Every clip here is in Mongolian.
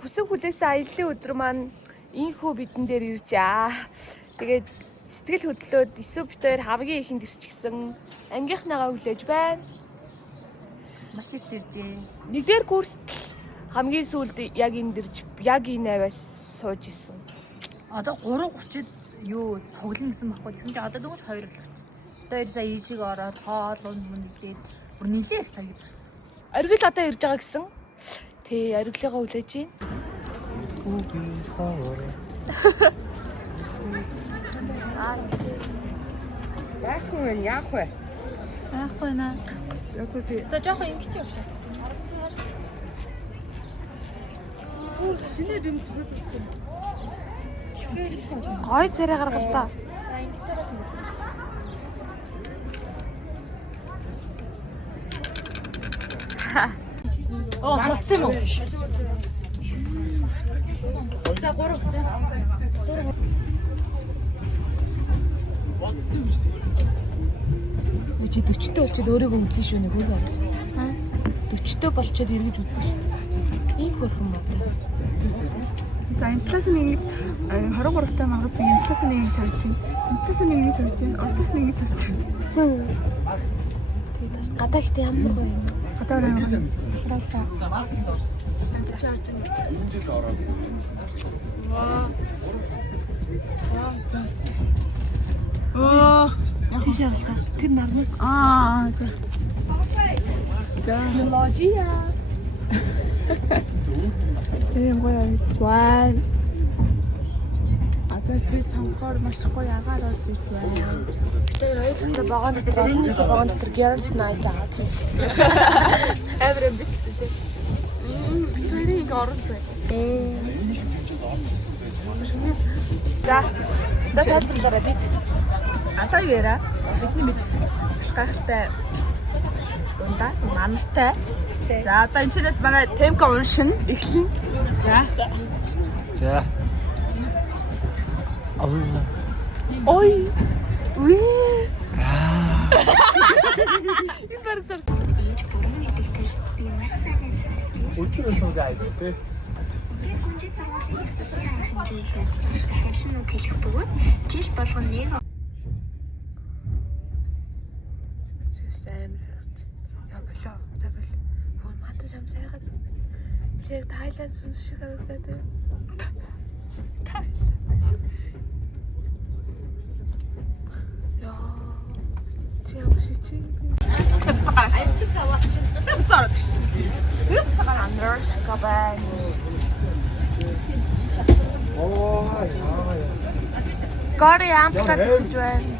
Хүсэг хүлээсэн аяллаа өдөр маань инхүү бидэн дээр ирж тэгээд сэтгэл хөдлөөд эсв бит хоёр хамгийн ихэнд ирчихсэн ангийнхнагаа хүлээж байна. Маш их иржээ. Нэгдүгээр курст хамгийн сүүлд яг энд ирж яг энэ аваас сууж исэн. Одоо 3:30-д юу цуглан гэсэн баггүй. Тэгсэн чинь одоо дөнгөж 2 болчих. Одоо ирсаа ийшиг ороод хоол мөндгээд бүр нэлээд их цагийг зарцсан. Оргил одоо ирж байгаа гэсэн. Тэ ориглогоо хүлээж байна. Яахгүй вэ? Яах вэ? Яахгүй наа. За жоохон ингэч явшаа. Шинэ юм зүгэж өгсөн. Гой царай гаргал та. Ингэч байгаа юм. Оо, болцсон юм уу? За 3. Чи 40-тэй болчиход өөрийгөө үзэн шүү нэг хөргөө харж. 40-тэй болчиход эргэж үзэн шүү. Ийм хөрхөн мод. За энэ талаас нь ингэж 23-тай маргад энэ талаас нь ингэж харж байна. Энэ талаас нь ингэж харж байна. Уртаас нь ингэж харж байна. Тэгээд тааш гадаа ихтэй ямар гоё юм. Гадаа байна. Хараалта. Оо. Тийш харалта. Тэр нарнаас. За. Технология. Ийм гоё байна. Одоо би цанхоор маш гоё агаар орж ирж байна. Тэр хоёртой багаан дотор нэг багаан дотор girls night out. Эврэм биттэй. Тэрийг орсон. За, статалбараа бит. Алаа яра. Бидний мэд гайхалтай дундаа манартай. За одоо энэ чэнэс манай темко уншин эхлэн. За. Ой. Уи. Энэ баг сар. Өчигдөр суугаад тий. Тэгээд хүнжид сургуулийн ясалын хэмжээ ихэлж захиалнууд хэлэх бөгөөд жил болгоно нэг Яа болоо. За бэл. Хөө мата сам сайгаад. Чи Тайланд сүнс шиг харагдаад байна. Яа. Чи ямар чи. Anders Gaban. Gori амтлаад гэж байна.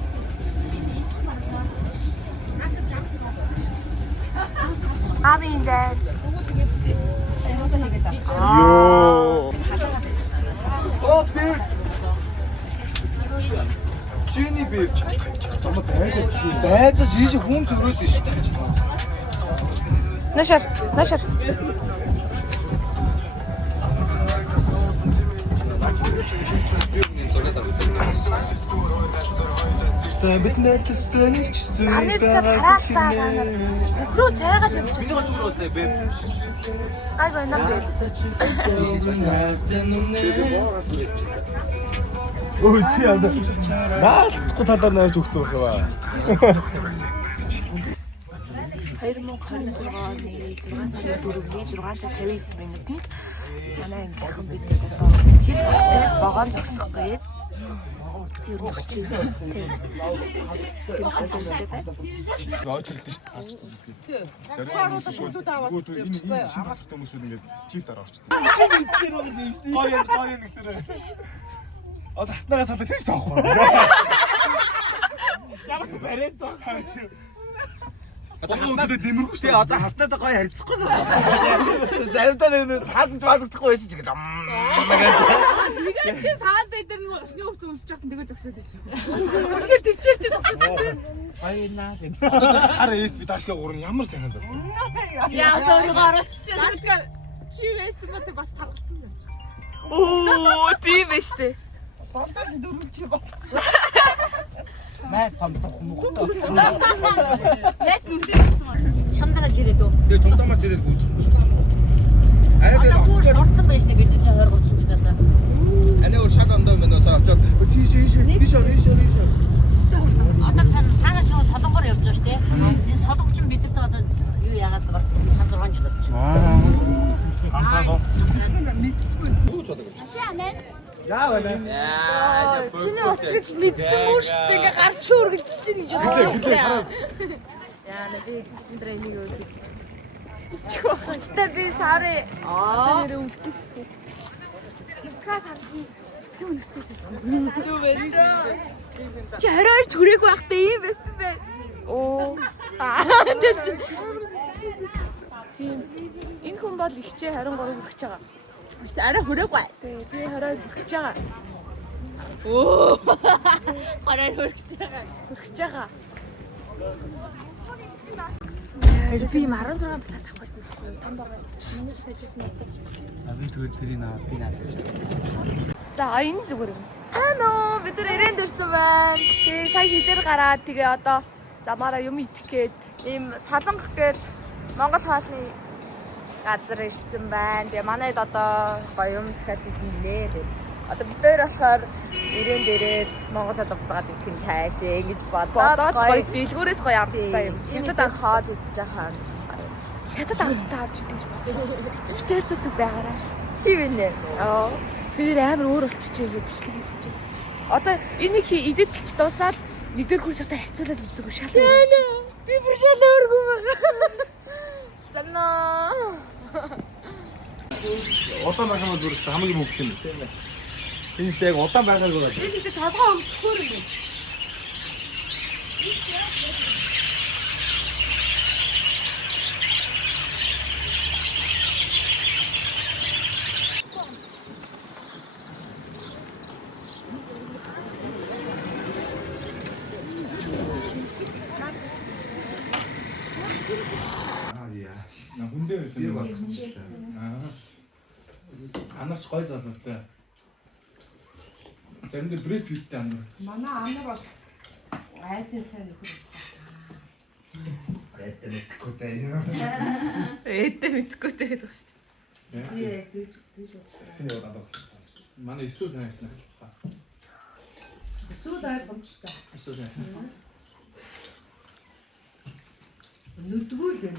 Авиндээ. Йоо. Окей. Чиний би чамд байцаа жишээ хүн төрүүлсэн шүү дээ. Нашар. Бид найрссан ч Хараа руу цайгаад явж байна. миний зүгээр болтой бэ. Гай байна бэ. Өө чи яа. Наадахгүй талаар найж өгсөн байна. 2026 оны 6 сарын 4-ний 6:59 минутанд манай ангийнхан бидэд одоо хил хөттэй вагон зогсох гээд ер нь очив. Тийм хасалтай байна. Очилт шүү дээ. Хасч үзлээ. Зарим хүмүүс аваад энэ шимээс хүмүүс ингээд чип дараа орчтой. Гоё нэгсэрээ. А татнаас одоо тийш таахгүй. Ямар барайд таа. Одоо дэмэргүй шүү дээ. Одоо хатнаад гоё харьцахгүй нэ. Заримдаа нэг таадагдахгүй байсан ч гэдэг. Тэгээд чи саад дээр нэг өсний өвч өмсөж чад тэгээ зөксөд байсан. Тэгэхээр төвчээртэй зогсоод байна. Баянаа гэнэ. Хараа эс би таашгаа гурав ямар сайхан зогсон. Яа өөрийгөө оруулчихсан. Таашгаа чи байсан мөтэй бас таргалцсан юм. Оо, тийм биш үү? Бандаж дөрвөлчгээ болцсон. Маар том мухтай. Яа зүсээ болсон. Чамдаа жирээд үү? Тэгээ жумдамаа жирээд гүйчих юм шиг. Одоо бүр сурцсан байж нэг гэдэг чинь 20 30 жил одоо. Ани өөр шал ондоо мөн өсөө очоод тийш. Одоо танаа ч солонгоор явж байгаа шүү дээ. Энэ солонгоч нь бидэрт одоо юу яагаад байгаа 5 6 жил болж байна. Чиний утас гэж мэдсэнгүй шүү дээ. Ингээ гарч өргөжж чинь гэж бодсон шүү дээ. Яа нэ би чинь тэр энийг үзэж. Ичих ухцтай би сарын нэрээ үлдсэн шүү дээ. Нутгаа санчи. Тэг өнөртөөс. Зүг байна. Чи 22 хүрээгүй байхдаа ийм байсан бэ? Оо. Энэ хүн бол ихчээ 23 хүрэх гэж байгаа. Арай хүрээгүй. Тий, би 22 хүрэх гэж байгаа. Оо. Хараа хүрэх гэж байгаа. Хүрэх гэж байгаа. Би 16 плюс авахсан байхгүй там байгаа. Миний шийдэж мэдээж. Би тэгвэл тэрийг би надад. За энэ зүгээр юм. Хано бид нар ирэнд ирсэн байна. Тэгээ сая хилээр гараад тэгээ одоо замаараа юм идэх гээд ийм салангах гээд Монгол хаалны газар ирсэн байна. Тэгээ манайд одоо гоё юм захиалж идэнэ. Одоо бид хоёр болохоор ирэнд ирээд Монголд уцаад идэх юм цаашээ ингэж бодоод гоё дэлгүүрээс гоё амттай юм. Хятад анх хаад идэж байгаа. Хятад амттай авч идэх юм. Тэр төв зүг байгаарай. Тийм ээ. Аа. Тэр амар өөр болчихжээ гэж бичлэг хийсэн чинь. Одоо энийг идэтэлч дуусаад нэгдүгээр курстай харьцуулаад үзээгүй шал. Би бүр шал өөргөө байгаа. Санаа. Удаан байгаа зүрх хамгийн мөнгө юм. Тэндээ яг удаан байгаагүй байна. Би тэгтээ толгой өмсөхөр юм. Хүндээ байсан юм байна. Анарч гой залуутай. Заримдаа Брэд Питтэй анар. Манай анар бол айдын сайн нөхөр. Эдэ мэдхгүй дээ. Эдэ мэдхгүй дээ гэдэг шүү дээ. Тийж Синий удаа. Манай эсвэл хайрлаа. эсвэл ойлгомжтой. Эсвэл. Нүдгүүл юм.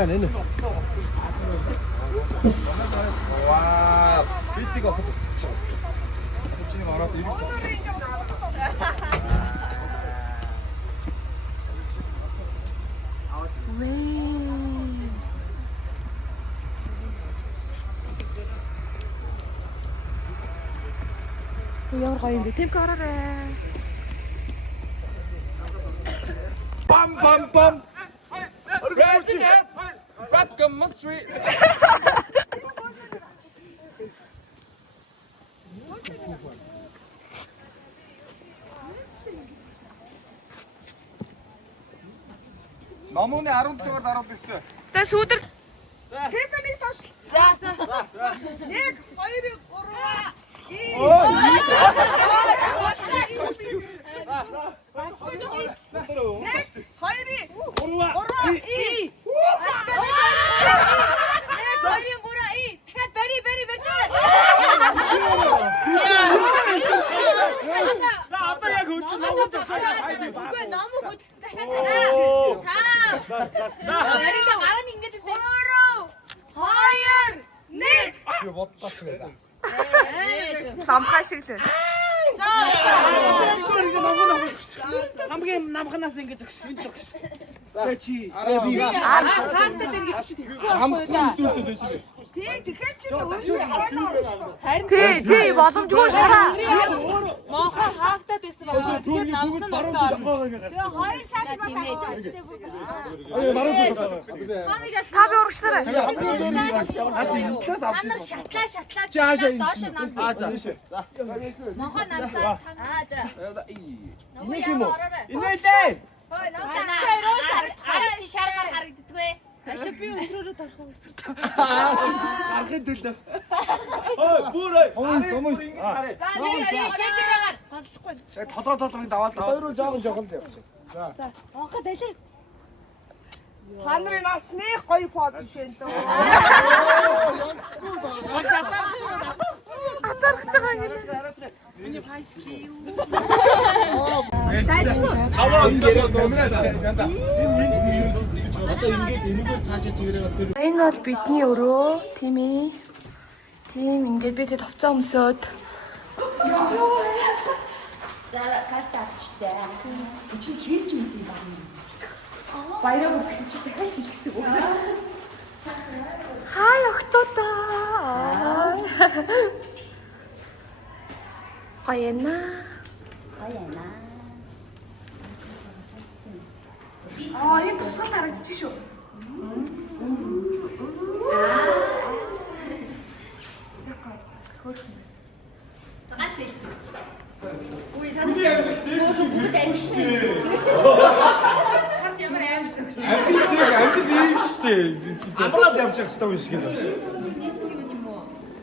Байна энэ. Вау. Битиг авах. Чиний ороод ирэх. Ямар гоё юм бэ? Тэм гараарай. bum bum. Welcome street. Номооны 10 дугаар дараад гисэн. За сүүдэр. Тэкник таш. За. 1 2 Лампай шиглээ. хамгийн намханаас ингэ зогс. Чи. Хамт сүртэй дэшээ. Тэгэхээр чи өөрөө Тий, боломжгүй шараа. Монхон хаагдаад байсан байгаа. Тэгээд намхан нь ороод. хоёр шат батагчтай Та би урагшлаарай. Анар шатлаа доош нам. Монхон намсаа. За. Инех юм уу? инээлээ. Чи шаргаар харагддгүй. Ашиг би өндрөөрөө дарах уу? Архын төлөө. Ой, бүр ой. Хүмүүс. За нэг чекерээр Толгой даваад. Хоёроо жоохон л явчих. За. Монхоо далээ. Та нарын насны гоё поз шин дөө. Энэ бол бидний өрөө тийм ээ. Тийм ингээд би тэг товцоо өмсөөд. За карта авчтай. Чи хийс ч юм байна. Баяраа бүтгэж чи дахиад чи хэлсэн үү? Хай охтуудаа. Гоёна. Энэ тусгал харагдчих шүү. Амт ийм штэ. Амраад явж явах хэрэгтэй юм шиг л.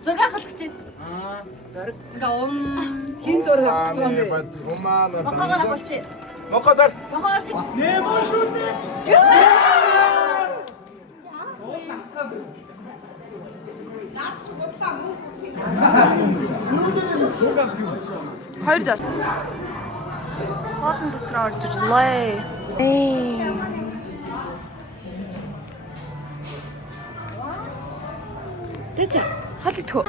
Зураг авах гэж байна. Зураг. Хин зураг авч байгаа юм бэ? Хумаа. Монхоор авалчи. Моходар. Нэмон шүү дээ. Хоёр зас. Хоолн дотор орж ирлээ. Тэtä, халитхөө.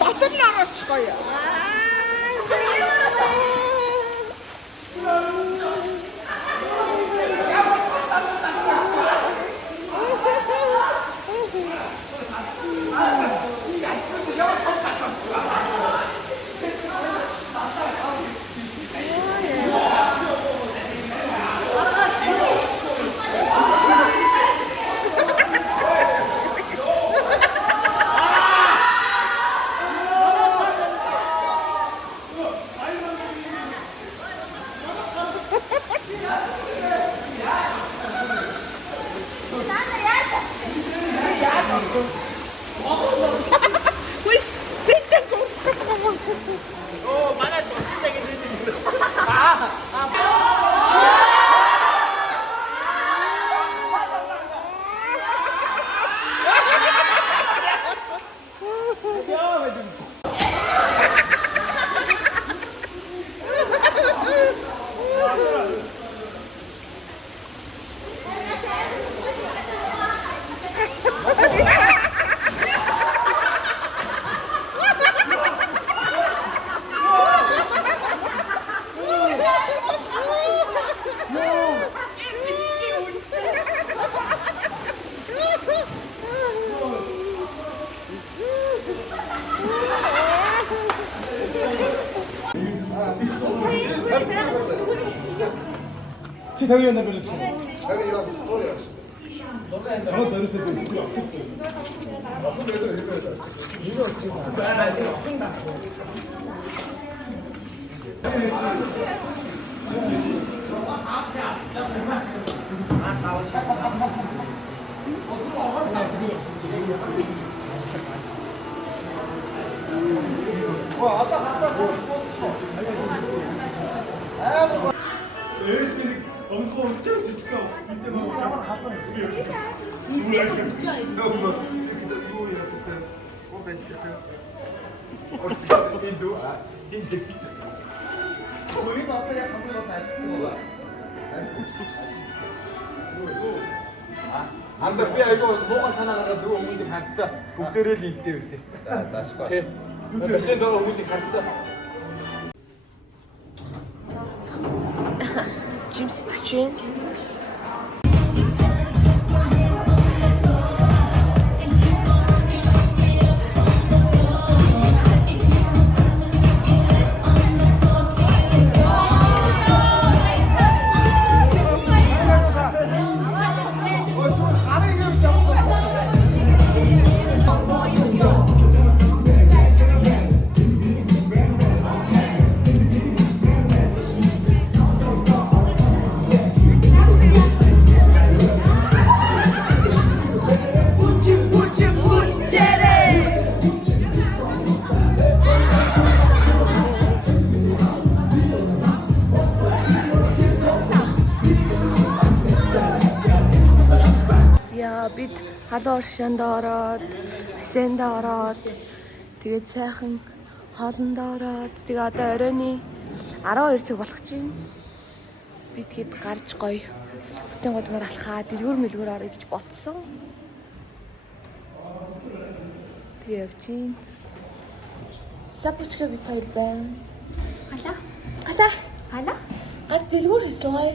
Дотор нь орооч гоё. Чи 50 на бэлэг. 50 яасан story яаш. Чамд дөрөсөө хэлэх авахгүй. Анда би айгаа муугай санаагаа нөгөө хүмүүсийг харсан. Бүгдээрээ л идэх үү. За даашгүй. Тэг. Юусэн нөгөө хүмүүсийг харсан. Жимсдэж байна. Бид халуун оршинд ороод, бассейнд ороод, тэгээд сайхан хоолнд ороод, тэгээд одоо оройны 12 цаг болох чинь би тэгэд гарч гоё бүтэн годмаар алхаад дэлгүүр мэлгүүр орё гэж бодсон. Тэгээд явчихин. Сапочка бит хоёр байна. Гала. Гар дэлгүүр хийсэн гоё.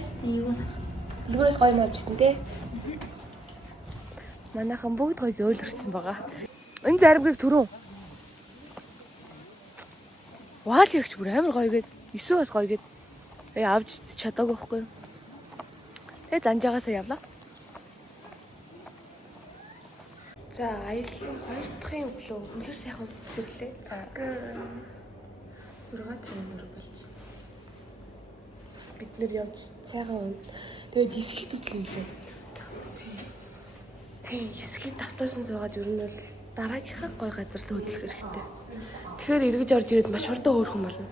Дэлгүүрээс гоё мавж итэн те. Манайхан бүгд гоё зөөлөрсөн байгаа. Энэ заримгийг түрүү. Ваал ягч бүр амар гоё гээд 9 бас гоё гээд авч чадаагүй байхгүй. Тэгээ занжаагаасаа явлаа. За аяллаа 2 дахь өглөө үнэхээр сайхан үсэрлээ. За 6:54 болж байна. Бид нэр явж цайгаа уув. Тэгээд бисквит идлээ. Тийм хэсгийг давтуулсан суугаад ер нь бол дараагийнхаа гой газар л хөдлөх хэрэгтэй. Тэгэхээр эргэж орж ирээд маш хурдан хөөрхөн болно.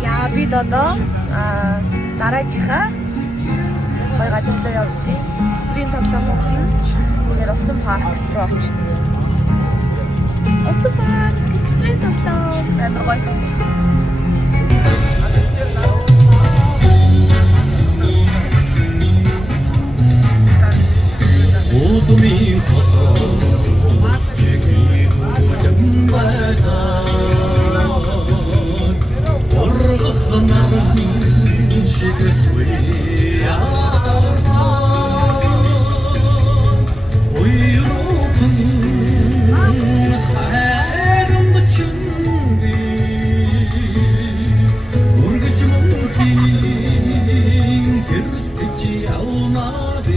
Яа бид одоо дараагийнхаа гой газар руу явж байна. Стрим тоглоом болсон. Тэгээд усан парк руу очив. Супер! Экстрим тоглоом. Амар гоё санагдав. 어둠이 걷어 제길 정말다 오르고 나는 시계 위아서 오유로운 하얀 준비 울겠지 못해 괴롭지 않아리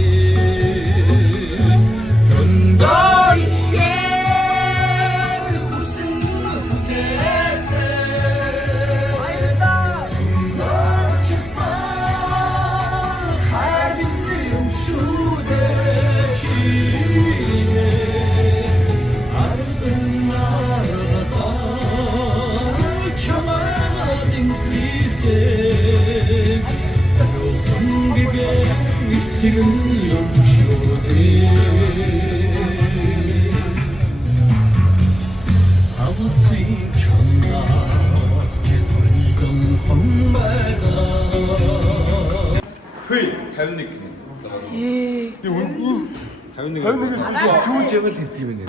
다윤이가 좋은 제발 팀이네.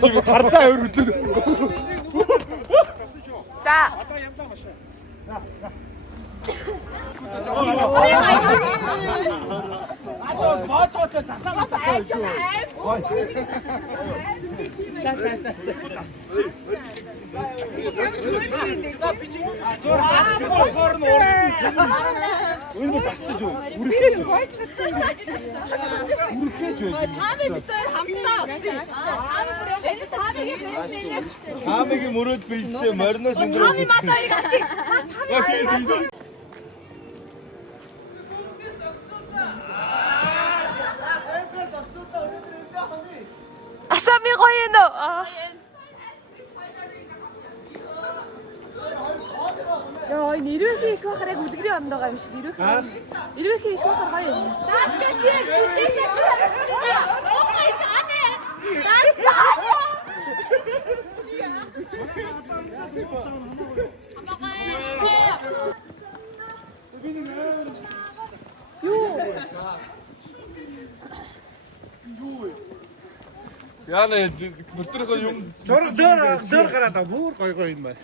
지금 가르쳐요, 우리. 자. 오늘 봤어 줘. 우리 해줘. 우리 해줘. 다음에 밑에 함다. 다음에게 모르는 베이스에 마르나 순간. 다음에 맞다 이 같이. 아싸미 거인어. 야, ini 이렇게 이거 하래 어떻게 한다가 임시 이렇게 이거 하래. 야네 붙들어가 용. 널 가라다 뭘 걸고 있네.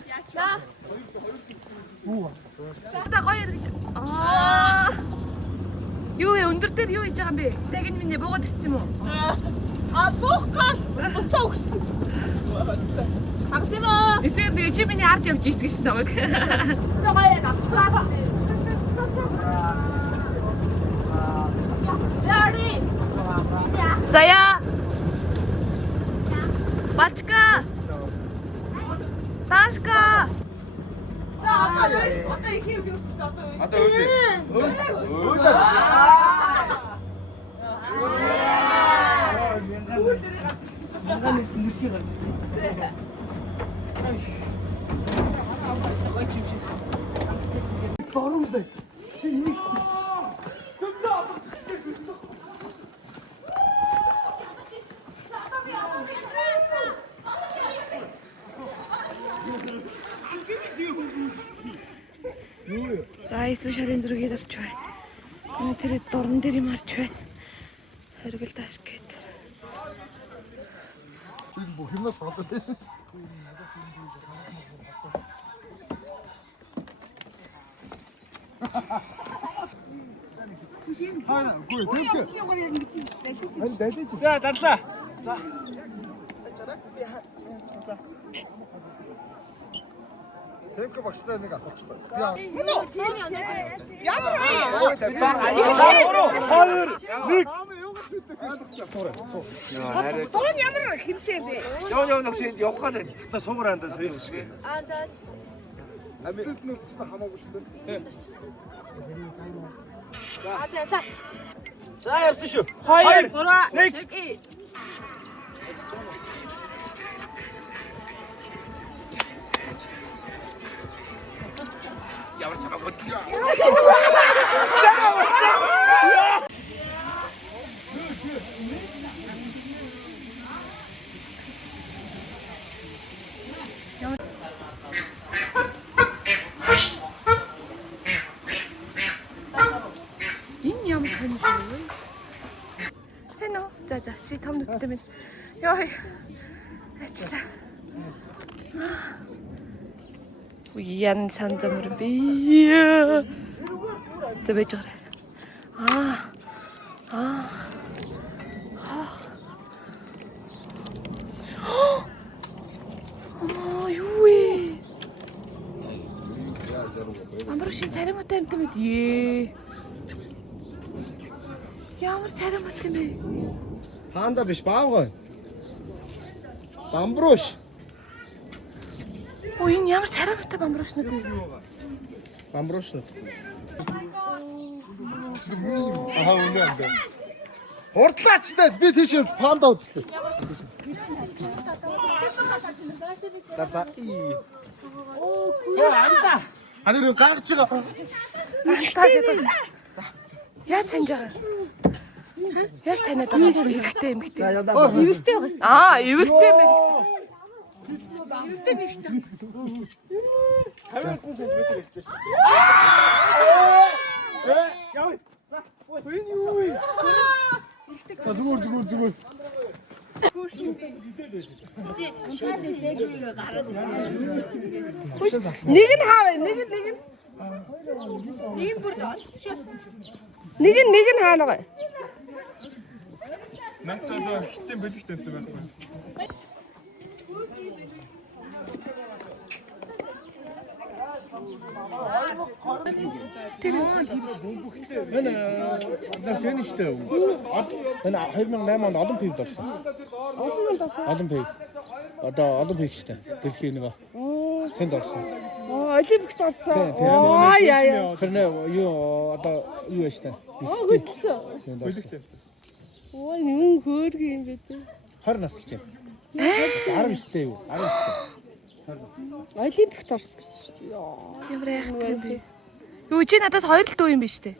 나 거의 이렇게. 아. 요에 өндөр юу хийж байгаа юм бэ? Тэгин минь богод ирчих юм уу? Буухгаас буцаа өгсөн. Агсив оо. Эсвэл би чи миний ард явж ирдэг шин намайг. Цагаан авсраа. Зари. Зая. Бачка. Ташка. Одоо их юм гэсэн чинь одоо 아따 여기. За эсвэл шарын зүргийг авч байна. Тэр дорн дээр юм арч байна. Хоригл тааш гээд. 뭐 힘나 봤다. 자, 달라. Темп багштай нэг авчихсан. Сон ямар хэмжээ бэ? Яа нэг шиг явах гэдэг. Та сумаар андаа сая шиг. За. Амьд нүдтэй хамаагүй шүү дээ. За. За явсан шүү. 2 3 1 Ямар чамаагүй. Энэ ямар сонир вэ? Сайн уу? За чи том нүдтэй минь. Йой. Ажлаа. Ян санзамэр би. Тэвэж гэр. Юу вэ? Амар шин царимтай юм тийм ээ. Ямар царимтай юм бэ? Хаанда биш баавгай. Бамбрууш. Ой, энэ ямар царимтай бамбруушнууд вэ? Бамбруушнууд. Аа үнэ. Хурдлаачтай би тийш панда үзлээ. Тата и. Ханаа гайхаж байгаа. Яаж санаж байгаа? Яаж таниад байгаа? Эвэртэй юм гэдэг. Эвэртэй байгаа. Эвэртэй юм гэсэн. Эвэртэй нэгтэй. 50 см ирсэн шүү. Яа. За, энэ юу вэ? Зүгээр. Нэг нь хаа вэ? Нэг нь. Нэг нь бүр олчихсон. Нэг нь хаана вэ? Начаад хитэн бэлэгтэй энэ байхгүй. Энэ штэ. Энэ 2008 онд Олимпиад орсон. Олимпиад. Одоо Олимпик штэ. Дэлхийн нэг. Тэнд орсон. Олимпикт орсон. Яа. Тэр юу одоо юу штэ. Хөдөлсөн. Бэлэгтэй. Юу хөөрг юм бэ те. 20 нас л чинь. 19-тэй юу? 19-тэй. Олимпикт орсон гэж. Ямар яах вэ? Юу чи надад 2 л дүү юм биш үү?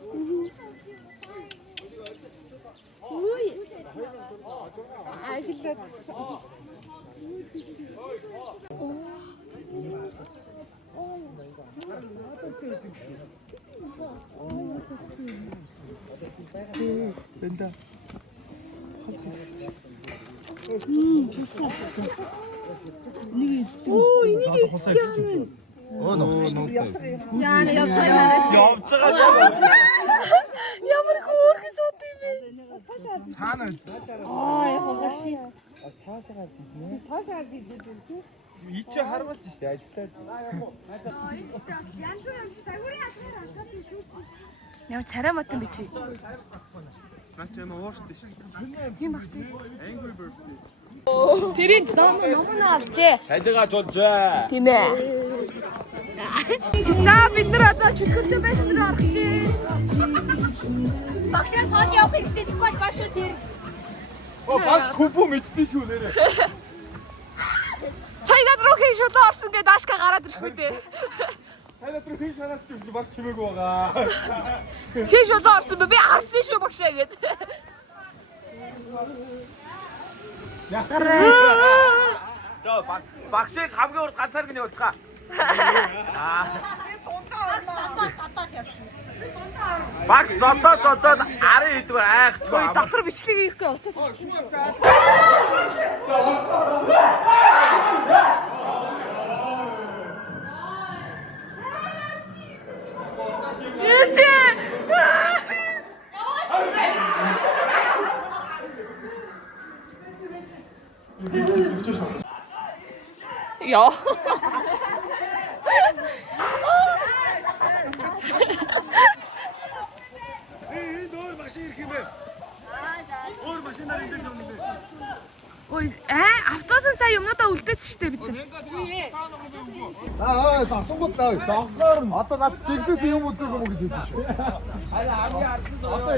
Аглаад. Бэнда. Оо, энийг хосаа хийчих. Нөө. яа явж байгаа. Ямар хөөрхөн сууд юм бэ? Цаана. Яагаад чи? Цаашаа дийдээ. Ичээ харвалж штэ ажиллаад. Ямар царамтай би чи. Наач юм ууштай штэ. Тийм баг тийм. Angry Birthday. Тэрийг ном нь авчээ. Сайдгаа жуулжээ. Тийм ээ. За бид нар одоо чөлхөлтэй байж нар арах чи. Багшаа сод явах хэрэгтэй тэгвэл багш тэр. Бас купу мэддээ шүү нэрээ. Сайн над руу хийн шулуу орсон гэдээ ашка гараад ирэхгүй дээ. Танад руу хийн шагаад чи бас чимээгүй байгаа. Хийн шулуу орсон би харсан шүү багшаа гэд. За багшийг хамгийн урд ганцаар гинэ явуулцгаа. Багш зодоо 10 хэдвэр айхчихгүй. Доктор бичлэг хийхгүй уцаас. Яа. сая юмнуудаа үлдээсэн шүү дээ бид. Асуугаад таа. Дагсгаар нь одоо над зэгдээс юм үзэх юм гэж хэлсэн шүү. Харин хамгийн ард нь одоо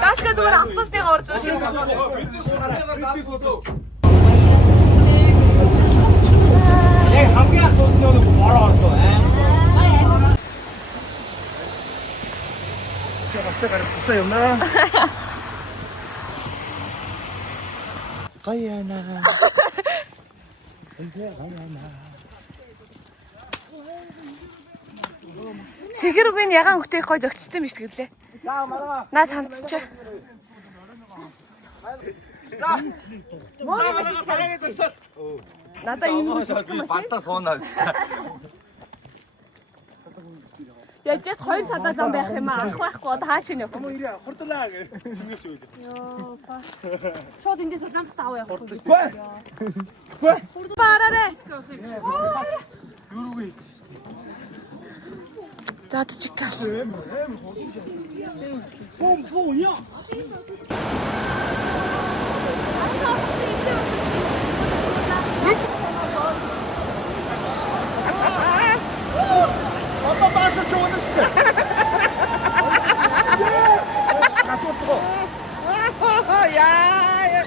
Дашка зүгээр автобусныгаа урдсан шүү. Яг хамгийн асуусны нэг бороо орлоо аим. Чамтай гарах тусан юм аа. Гаяна. Цэгэрүүгийн ягаан хөхтэй гой зөгцсөн биш тэгэлээ. Наа хамтсч. Муу машин гараагаа зогсоол. Надаа юм би бантаа суунаа. Яаж 2 садаа зам байх юм аа. Ах байхгүй одоо хаач нь явах юм. Хурдлаа гэ. Шууд эндээс ламп таав явах. Баараарэ. Юуруу хийчихсэн. За чигкал. Бум яа. Одоо таашаа чуунаа штэ. Асууцгоо. Яа.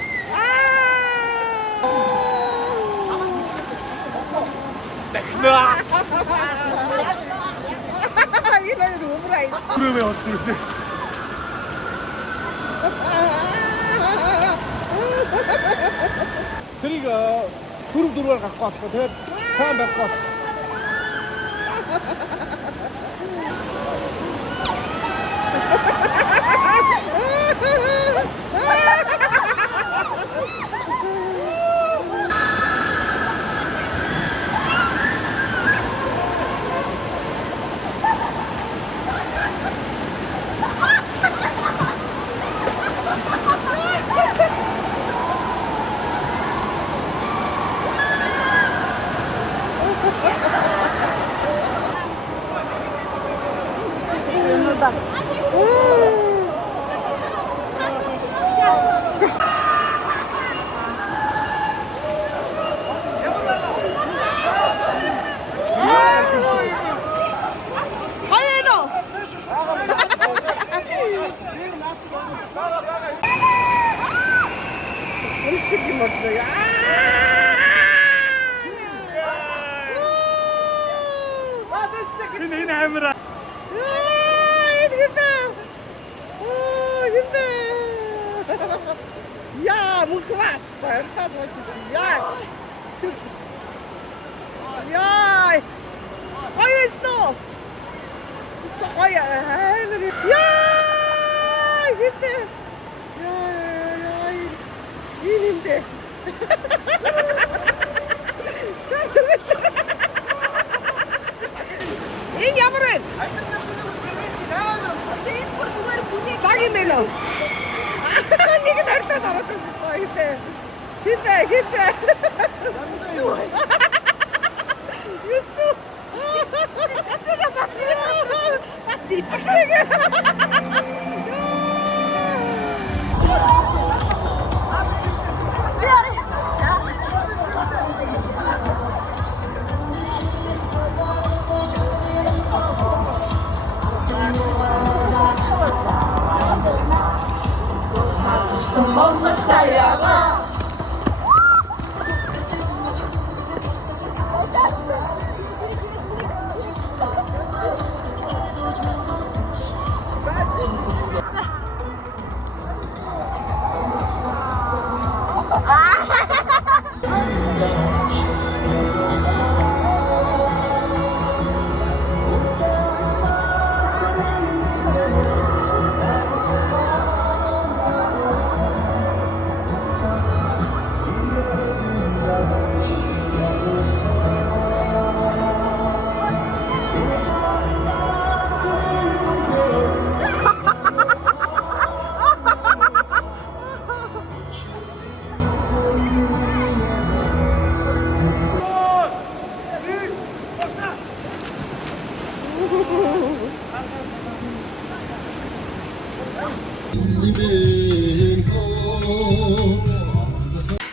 Дахна. Энэ рүүмрай. Рүүмээ отсурсан. Тэрийг дөрвөр гарахгүй болохгүй. Тэгээд сайн байхгүй. Энэ амира. Ja, moet kwaad. Gaat wat je doet. Ja. Ja. Ga je stop. Ga je. Ja. Gitte. Ja. Hier neemt het. Ing jammer. Bagi melo. Нэг нартаа дараад ирсэн. Хитэ. Юсу.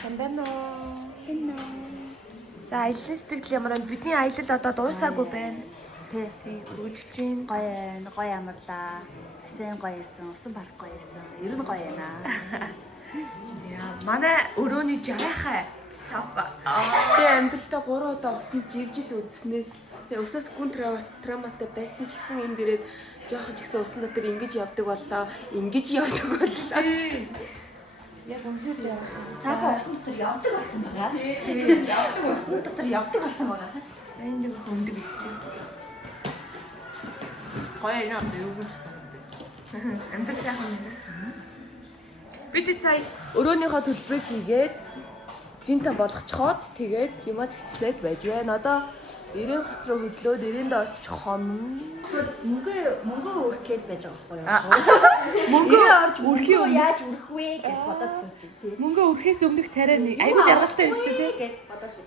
Самбано. За аялал сэтгэл ямар вэ? Бидний аялал одоо дуусаагүй байна. Тий, үргэлжлэж байна. Гоё амарлаа. Асан гоё байсан, усан парк гоё байсан. Ер нь гоё байна. Яа, манай өрөөний жарахаа сапа. Тэгээ амьдралтаа 3 удаа усан живжил үзснээс тэгээ уснаас гүн травматай байсан ч гэсэн энэ дээрээ жоохон ч гэсэн усан дотор ингэж явдаг боллоо. Ингэж явдаг боллоо. Яг үнэхээр жарахаа. Сапа усан дотор явдаг болсон байгаа. Усан дотор явдаг болсон байгаа. Энэ нэг хөндөг ичээ. Гоё яа, юу гэсэн. Амьдрал сайхан юм. Бид цай өрөөнийхөө төлбөрийг хийгээд жинта болгочхоод тэгээд юма зэгцлээд байж байна. Одоо 90 хот руу хөдлөөд 90-д очиж хонно. Мөнгө өрхгээд байж байгаа байхгүй юу? Мөнгө орж өрхий яаж өрөх вэ гэж бодоод сууж тий. мөнгө өрхөөс өмнөх царай нэг аюу жаргалтай юм шүү дээ тий.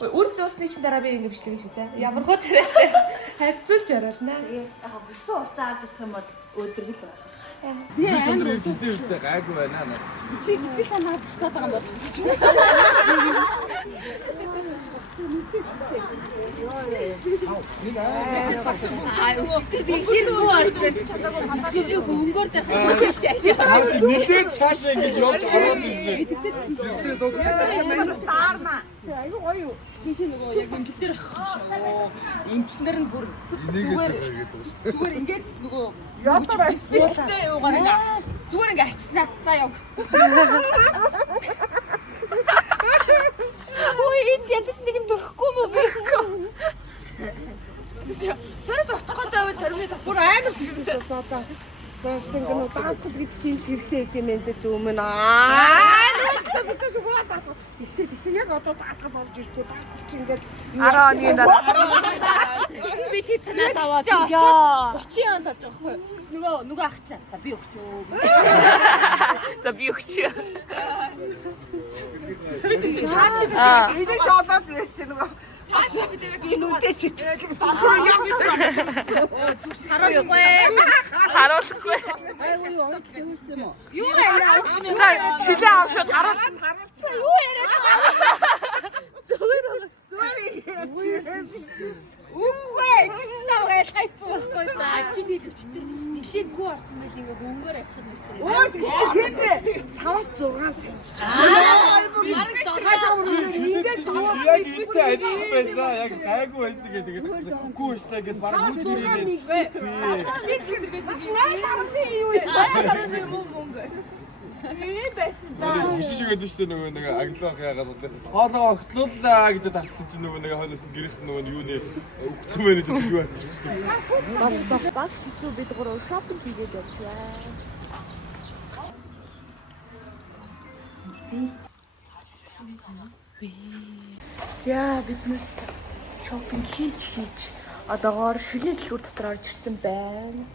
Үр зуусны чинь дараа би ингэ бичлэг шүү дээ. Ямар гоо царайтай харьцуулж оролно. Яг хүссэн уцаа авч идэх юм бол өөдрөг л байна. Цандрын сэтгэл үстэй гайгүй байна наа. Чи сэтгэл санаа тасаад байгаа юм бол. Өчигдөр тийм хэргүй орсон. Би хөнгөөр дээр хавчиж ашиг. Цааш нэгдээд цаашаа ингэж явж ороод ирсэн. Аюу гоё юу. Тэг чи нөгөө яг юм дээр эмчнэр нь бүр зүгээр ингээд нөгөө ядаар специалтэй юугаар ингээд арчсан. Зүгээр ингээд арчснаа. За яв. Ой, энд ядаж нэг юм дөрөхгүй мө бэхгүй. Сард отгоо даваад сарны тас бүр амар хийсэн. За одоо. За стэнг нь даанхад гэдэг чинь хэрэгтэй юм энэ дүүмэн бид зүгээр даатах. Тэгчээ яг одоо даатгал болж ирсэн. Даатгал чи ингээд 10 оны дараа. Би тий танаа даваад Яа. 30 он болж байгаа байхгүй. Нөгөө ах чаа. За би өгч юу. За би өгч. Чаачи биш. энийг шоолоод чи нөгөө энэ үдээс сэтгэл зүгээр явдаг. Харуулахгүй. Харуулахгүй. Айгүй юу онц гэвсэн юм уу? Юу яриа? За шилээ авшаад харуул. Юу яриа? Үгүй гэж таваад хайцсан байхгүй Аа чи дэлгчдэр нэлээдгүй орсон байл ингээ хөнгөөр арчих юм шиг. Оо тийм дээ. 5-6 сая. Яг үүтэй адилхан байсан. Яг гайгүй байсан гэдэг. Үгүй өстэй гэдэг бараг үзүүрээ. байсан да. Хишээгээд шүү дээ нөгөө нэг аглах яагаад бол. Хоолоо огтлууллаа гэж тассан чинь нөгөө нэг хойноос нь гэрэх нөгөө юуны өгцөн мэнэж юу ачиж шүү. Баг шисүү бид гурав шопинг хийгээд явлаа. Яа бид нүс шопинг хийж одоогоор шилийн дэлгүүр дотор орж ирсэн байна.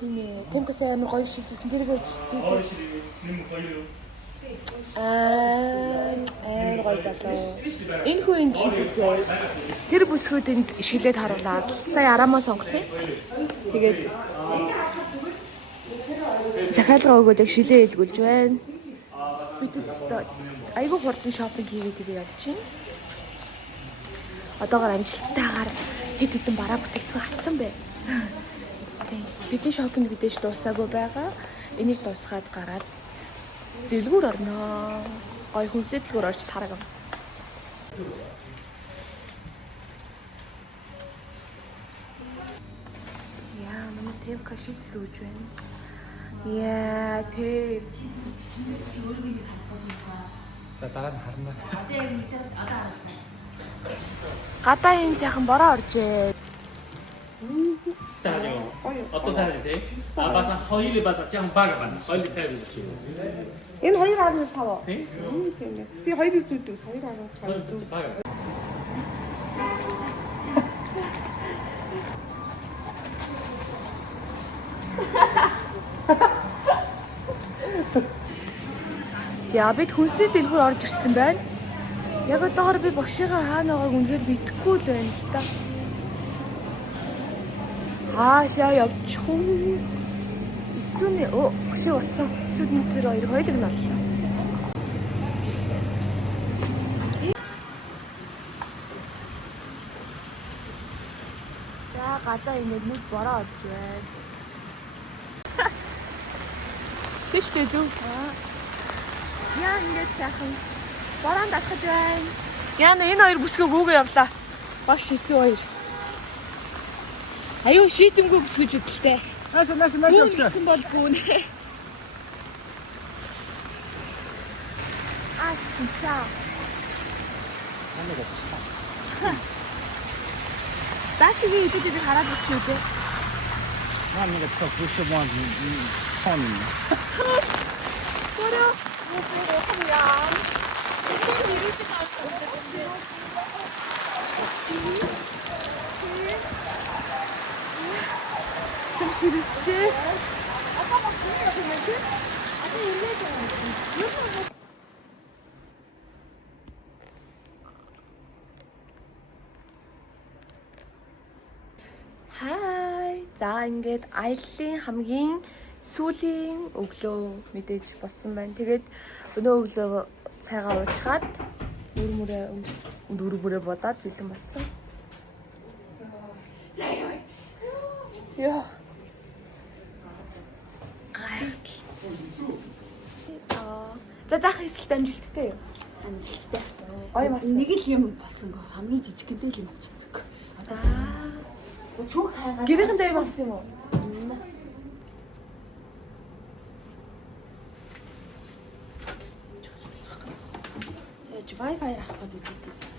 Тийм ээ. Тэмкээс амар гоё шилжсэн. Тэргээр амар гоё залуу. Энэ хүн энэ шилжээ. Тэр бүсгүүд энд шилээд харуулаад сая арамаа сонгосон. Тэгээд захиалга өгөөд яг шилээ хэлгүүлж байна. Бид өстө айгүй хурдан шопинг хийгээд явж байна. Одоогоор амжилттайгаар хэд хэдэн бараа бүтээгдэхүүн авсан байна. Бидний шопинг мэдээж дуусаагүй байгаа. Энийг дуусгаад гараад дэлгүүр орноо. Гой хүнсээ дэлгүүр орж тарагав. Яа, манай темка шил зүүж байна. Яа, тэр За дараа нь харна. гадаа юм сайхан бороо оржээ. Сайхан. Одоо сайхан тий. Бас хоёрыг бас жаахан бага байна. Хоёрыг тавьж байна. Энэ 2.5. Тий. Тийм ээ. Би 2-ыг зүйдээс 2.5 зүү. Бага. За бид хүнсний дэлгүүр орж ирсэн байна. Яг одоогоор би багшигаа хаана байгааг үнэхээр мэдэхгүй л байна л та. Хаашаа явчих вэ? Сүний хөшөө болсон. Сүний тэр хоёр хоёулыг нь олсон. За гадаа ингээд нүд бороо олж байна. Тэш тэ зүг. Яа ингээд сайхан бороонд алхаж байна. Яна энэ хоёр бүсгөө гүүгээ явлаа. Багш хийсэн хоёр. Аюу шийдэмгүй бүсгэж өдөлтэй. Нааш Гэсэн болгүй нэ. Аш 진짜. Даашгийн идэдийг хараад өгч үү дээ. Наа нэг цаа бүш мөн цаан юм. Бороо. 좀 싫으시지? Хай. За ингээд аяллаа хамгийн сүүлийн өглөө мэдээж болсон байна. Тэгээд өнөө өглөө цайгаа уучгаад нүрмүрээ бодоод бэлэн болсон. Яа. За заах эсэлт амжилттай юу? Амжилттай. Ой маш. Нэг л юм болсон гоо. Хамгийн жижиг гэдэг юм болчихсон. Чүг хайгаад. Гэрийнхэн дээр авсан юм уу? Тэгэж Wi-Fi авах гэдэг үү?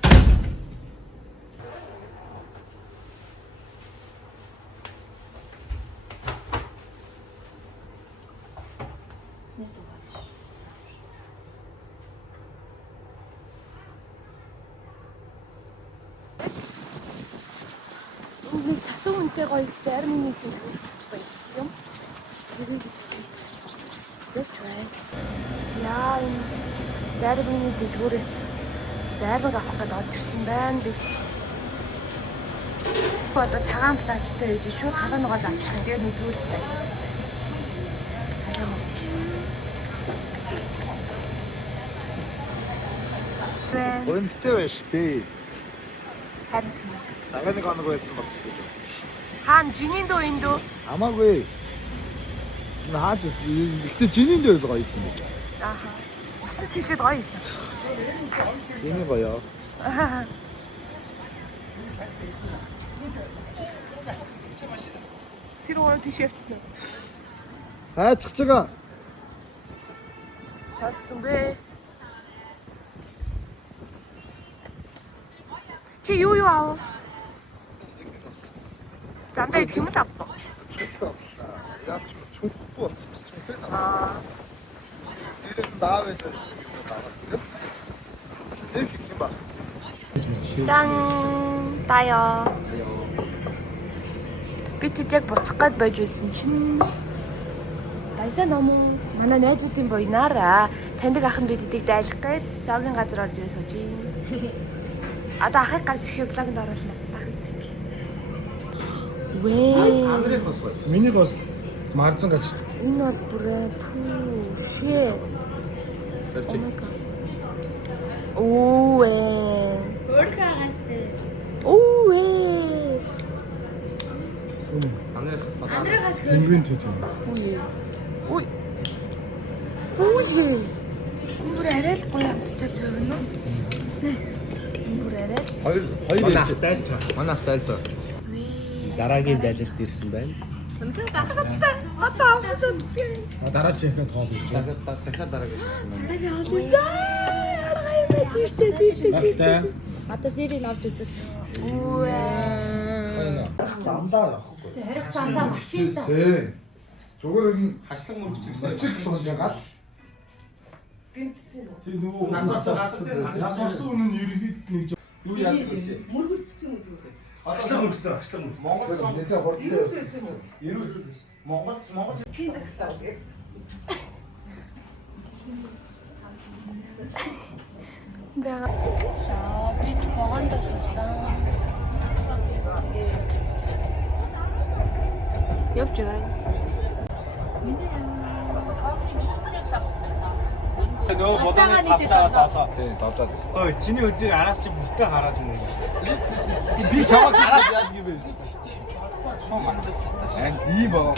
Нэг цасан үнэтэй гоё зарим нэг дэлгүүр байсан юм. That's right. Яа энэ зарим нэг дэлгүүрээс зарим авах гэдэг орж ирсэн байна би. Одоо цагаан плажтай гэж шууд халуун нугаж авчих юм. Тэгээд нэгдүүлсэн. Үнэтэй байна шүү дээ. Харин Дараа нэг хоног байсан баг. хаан жинийн дөө энэ дөө. Хамаагүй. Энэ хааж бас ихтэй жинийн дөө гоё юм. Ааха. Усан цэглээд гоё юусан. Жиний гоё. Тэр өөрөө тийш явчихна. Хайцах чагаа. Цаасан бэ. Чи юу аав? Замдаа идэх юм л авах. Яач юм цүнхгүй болсон. Аа. Тэгээд даавэж юм байна. Тэг юм ба. 짠 таё. Би тэдэг буцах гээд байж байсан чинь баясаа номоо манай найзуудын буйнаараа таньдаг ах нь би тэдэг дайлах гээд зоогийн газар орж ирээ сууж юм. Одоо ахыг гарч ирэхэд блогнд оруулна. Вэ. Минийх бас марзан гаж. Энэ бол бүрээ пүү шээ. Оо. Өөрөө хагастай. Оо. Андрахаас Пингвин ч юм. Ой. Ой. Бүр арай л гоё амттай цогно. Бүр арай л. Хоёр Манайх дайлж. манайх дайлж. Дараагийн дайлалт ирсэн байна. Үнэхээр гахалтай. Одоо авах үзье. Дараа чи ихэд тоол ирж байна. Дахиад дараа гэсэн байна. Дахиад авах үзье. Аргай мэс ирсэн. Одоо сэрийг авч үзэл. Үе. Замдаа явахгүй. харих цаандаа машин та. Тий. Зүгээр энэ Хашлаг мөрөж ирсэн. ноциг суугаад Тэр нөгөө нас орсон үнэн ерөнхийд нэг юу яадаг вэ? Мөргөлцсөн үү? Хашлаг мөргөлцсөн. Монгол сон. нэлээ хурдтай байсан. Монгол Тийм загсаа үү? За бид вагондоо суусан. Тэгээд явж байна. Нөө бодооны тавтаа. Тий, давтаад. Ой, чиний үзийг араас чи бүтээ хараад байна. Би чамаа гараад яадаг юм бэ? Шоо мантас цаташ. Ийм байгаа.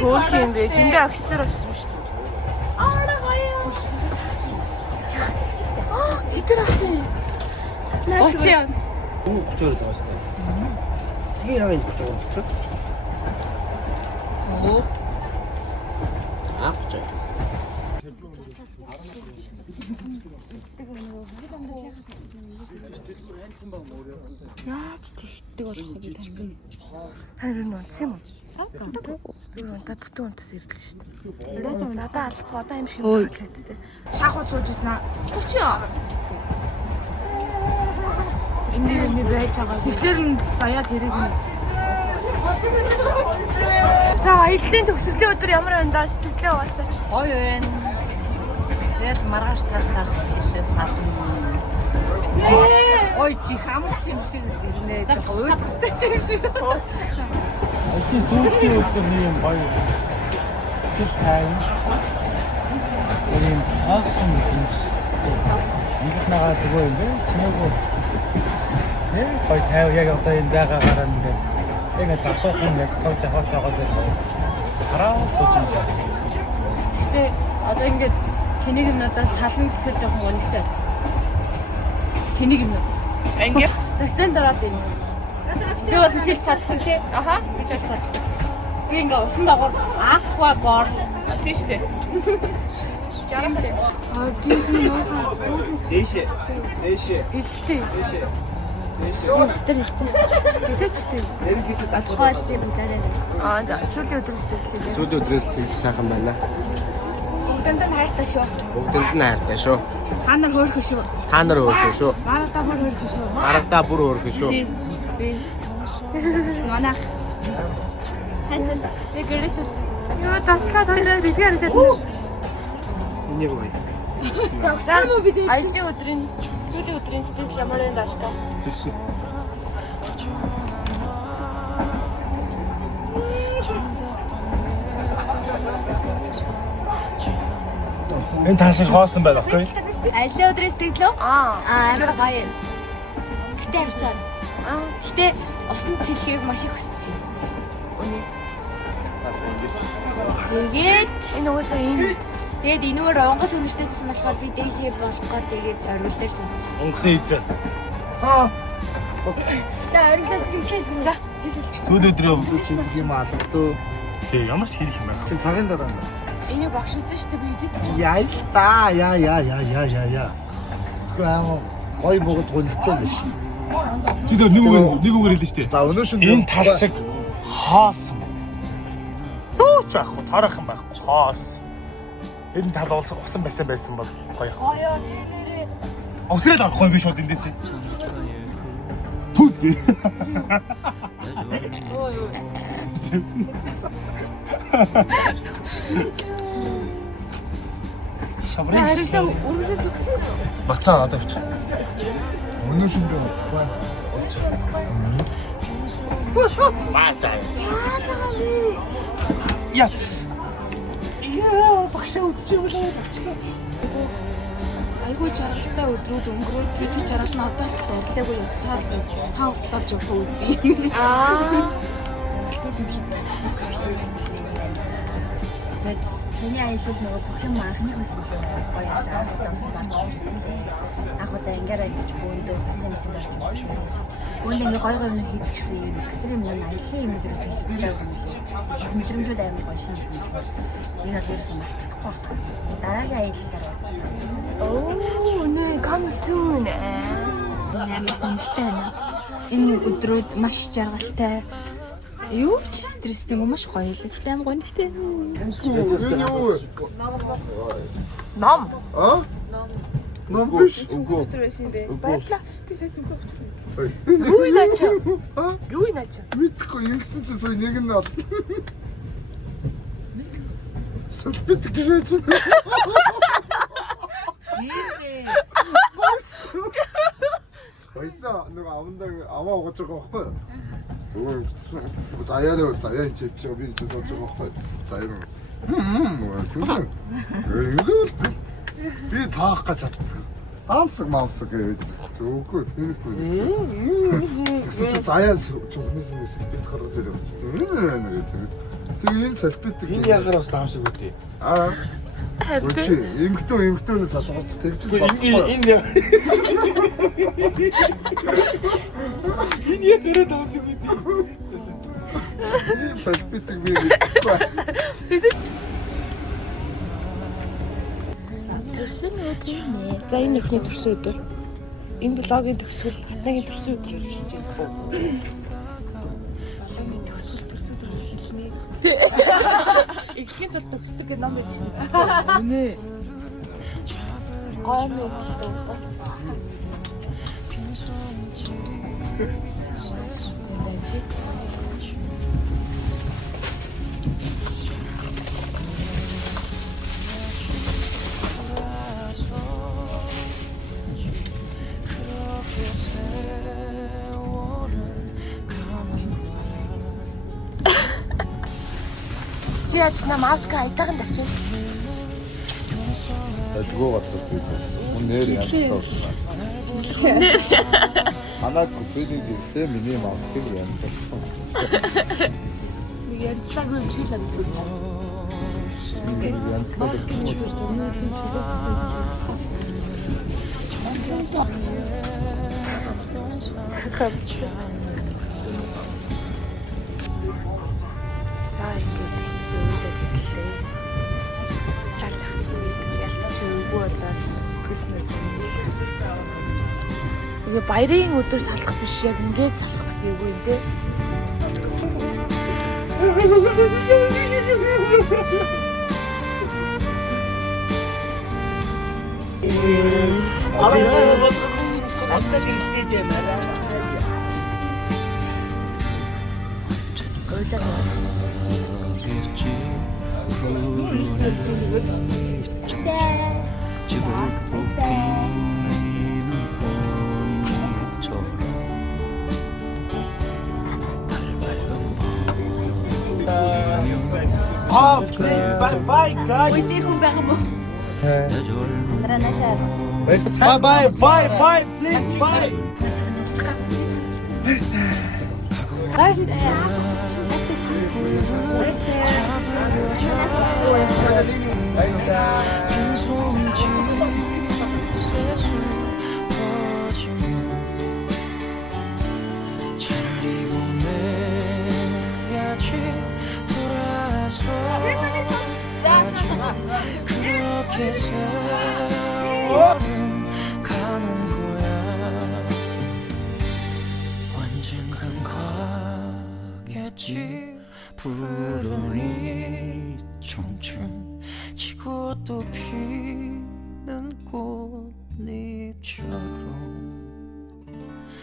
Хөөх юм бэ? Жиндээ аксер авсан шүү дээ. Хитэр авсан. Очиа. Уу 30 л байгаа шүү дээ. Тэгээ яа энэ 30. Оо. Авч. Яаж тэгдэг болох вэ? Тань юу нутсан юм уу? Юу нутаа бүтэн унтас ирлээ шүү дээ. Задаа алцгаа одоо юм шиг хэлээд тэ. Шахуу суужсэн аа. Очио. Энэ байж байгаа. Тэгэхээр нь заяа тэрийг нь. За аяллаа төгсгөлийн өдөр ямар байна да сэтгэлээ уулзаач. Гоё байна. Тэгээд маргааш тарах хийшээ сална. Ой чи хамарч юм шиг ирнэ. Уйдгартай ч юм шиг. Алхи сүүлийн өдөр юм гоё. Сэтгэл тайван. Энэ хаасан юм. Ингээд нагаа зүгээр юм бэ? Чинээгүй. Гоё тайв яг одоо энэ байгаагаар ингээд яг засуухан яг цог жахаад байгаа дээр хараа сууж юм. Гэтэ одоо ингээд тэнийг юмнуудаас сална гэхээр жоохон үнэтэй. Тэнийг юмнуудаас. Ингээд тасан дараад байна. Би бол хэсэг цадсан тий. Аха, хэсэг цадсан. Би ингээд усан дагуур аахгүй гоор тийм шүү дээ. Жаргал. Би нөхөс. Дэшээ. Хэлтэй. Дэшээ. Өстөр хэлтэй шүү дээ. Хэлээчтэй. Эргэсэ Асфальт юм даарай. За сүүлийн өдрөөс тэглээ. Сүүлийн өдрөөс тэгс сайхан байна. Бүгдэнд нь хайртай шүү. Бүгдэнд нь хайртай шүү. Та нар хөөрхөн шүү. Та нар өөрхөн шүү. Марагдаа бүр хөөрхөн шүү. Марагдаа бүр өөрхөн шүү. Би. Манайх. Хайсан. Би гэрээ. Юу татлаа тойлоо бигэр гэдэг. Энийг үгүй. Загсан уу бид аялын өдрийн сүүлийн өдрийн сэтгэл ямар байна даашка? Энэ таашиг хоосон байна ахгүй? Аялын өдрийн сэтгэлөө? Амар гоё. Гэтэ авч байгаа. Гэтэ усан цэлхийг маш их хүсчихье. Тэгээд Энэ угаасаа ийм тэгээд энэгээр онгоц өнөртэйсэн болохоор би дээшээ болох гоо тэгээд орвил дээр сууц. Онгосын эзэн. За орвилаас тэмхээд гэнэ. За Сүүлийн өдрөө Чиний юм алгадөө. тий ямар ч хийх юм байна. Чин цагийн дараа. энийг багш үзэн шүү дээ би эдит. Яа л та яа. Гэхдээ гой богд гонхтой л шүү. Чи зөв нэг үгээр хэлсэн шүү дээ. За өнөө шин Энэ тал шиг хоосон. Юу ч ахгүй тарах юм байхгүй хоос. Энэ тал усан байсан бол гоё. гоё тэнэрээ. Өсрээд орохгүй би шууд эндээс. Түл. Шаврын. Харилаа өргөжөд өгсөн. Бацаа одоо бич. өнөө шин бай. Бацаа. Яа. Яа, багшаа үзчих юм шиг авчлаа. Айгуу жаргалтай өдрүүд өнгөрөөд тэр жаргал нь одоо л орлоогүй явсаар хаа утлаарч явах үзье. Тэний аялал нөгөө бүх юм анхны хөсөл гоё яасан одоо баг үзсэн. Ах удаа ингэрэй гэж бөөндөө басан юм байна. Бөөндөө ингээ гоё юм хийчихсэн юм экстрим юм аяллаа юм дээр хийж байгаа юм. Мэдрэмжүүд амар гоё шинэсэн. Энэ бол ерөөсөн мартахгүй байна. Дараагийн аяллаар Oh, no, come soon. амар гонхтой байна. Энэ өдрүүд маш жаргалтай. Юу ч стресстэй юм маш гоё л. Гэтэ амар гонхтой. Ном. Ном биш. Өдөр байсан юм бэ? Баярлаа. Би сая зүгөө өгч. Юу инаач? Юу инаач? Мэдхгүй ингэсэн чи сая нэг нь бол. Сэт гэж. Иймээ. Баясаа нэг аваа угааж байгаа байхгүй юу? Заяа чивч би ч сууж байгаа байхгүй. Заяа. Би таах гэж чаддаг. Амсаг гэж зөөгөө тэнэггүй. Заяа чухнээс бит гаргаж ирэх. Тэгээ энэ салбит энэ ягаар бас таамшиг үүдээ. Эмгтэнээс асууж тэгж энэ ягаар таамшиг үүдээ. Энэ салбит би. Төрсөн өдөр нэ. За энэ ихний төрсөн өдөр. Энэ блогийн төгсгөл хатнагийн төрсөн өдөр хэлж байна. Эхлэхийн тул төгсдөг гэх ном байдаг шин. Үнэ. Гомоо гэсэн. Чи яаж на маска айтайхан тавьчих. Адгоо гацдаг. Үнээр янзлаа. Анаа купили гэсэн миний маскыг янзлсан. Нэг янзлаг юм шиг санагдав. Баярын өдөр салах биш яг ингээд салах бас юу юм те. Please, bye, guys. Hindi ko ba mo? Tara na siya. Bye, please, bye. 그렇게 세월은 가는 거야 언젠간 가겠지 푸른 이 청춘 지고 또 피는 꽃잎처럼